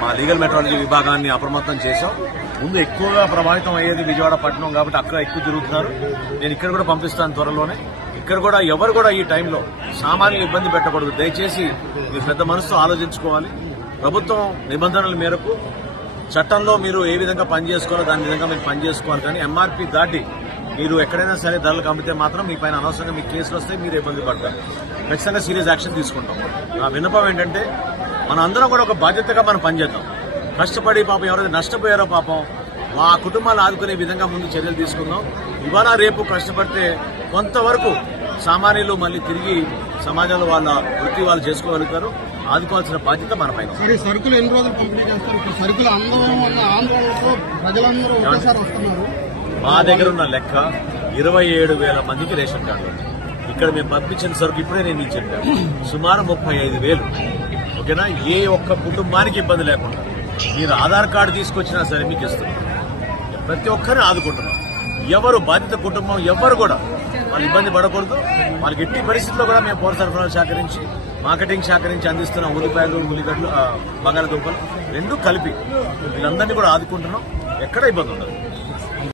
మా legal metrology విభాగాన్ని అప్రమత్తం చేశాం. ముందు ఎక్కువగా ప్రభావితం అయ్యేది విజయవాడ పట్టణం కాబట్టి అక్కడ ఎక్కువ తిరుగుతున్నారు. నేను ఇక్కడ కూడా పంపిస్తాను త్వరలోనే. ఇక్కడ కూడా ఎవరు కూడా ఈ టైంలో సామాన్యులు ఇబ్బంది పెట్టకూడదు. దయచేసి మీరు పెద్ద మనసుతో ఆలోచించుకోవాలి. ప్రభుత్వం నిబంధనల మేరకు చట్టంలో మీరు ఏ విధంగా పనిచేసుకోవాలో దాని విధంగా మీరు పనిచేసుకోవాలి. కానీ ఎంఆర్పీ దాటి మీరు ఎక్కడైనా సరే ధరలకు అమ్మితే మాత్రం మీ పైన అనవసరంగా మీకు కేసులు వస్తే మీరు ఇబ్బంది పడతారు. ఖచ్చితంగా సీరియస్ యాక్షన్ తీసుకుంటాం. నా విన్నపం ఏంటంటే మన అందరం కూడా ఒక బాధ్యతగా మనం పనిచేద్దాం. కష్టపడి పాపం ఎవరైతే నష్టపోయారో పాపం మా కుటుంబాలను ఆదుకునే విధంగా ముందు చర్యలు తీసుకుందాం. ఇవాళ రేపు కష్టపడితే కొంతవరకు సామాన్యులు మళ్ళీ తిరిగి సమాజంలో వాళ్ళ వృత్తి వాళ్ళు చేసుకోగలుగుతారు. ఆదుకోవాల్సిన బాధ్యత మన పైన. సరుకులు ఎన్ని రోజులు పంపిణీ చేస్తారు? సరుకులు ఆందోళనతో ప్రజలందరూ ఒకసారి వస్తున్నారు. మా దగ్గర ఉన్న లెక్క 27,000 మందికి రేషన్ కార్డు ఉంది. ఇక్కడ మేము పంపించిన సరుకు ఇప్పుడే నేను మీకు చెప్పాను, సుమారు 35,000. ఓకేనా? ఏ ఒక్క కుటుంబానికి ఇబ్బంది లేకుండా మీరు ఆధార్ కార్డు తీసుకొచ్చినా సరే మీకు ఇస్తున్నాం. ప్రతి ఒక్కరిని ఆదుకుంటున్నాం. ఎవరు బాధిత కుటుంబం ఎవరు కూడా వాళ్ళు ఇబ్బంది పడకూడదు. వాళ్ళకి ఎట్టి పరిస్థితుల్లో కూడా మేము పౌర సరఫరాల శాఖ నుంచి మార్కెటింగ్ శాఖ నుంచి అందిస్తున్న ఉల్లిపాయలు, ఉల్లిగడ్డలు, బంగాళదుంపలు 2 కలిపి వీళ్ళందరినీ కూడా ఆదుకుంటున్నాం. ఎక్కడ ఇబ్బంది ఉండదు.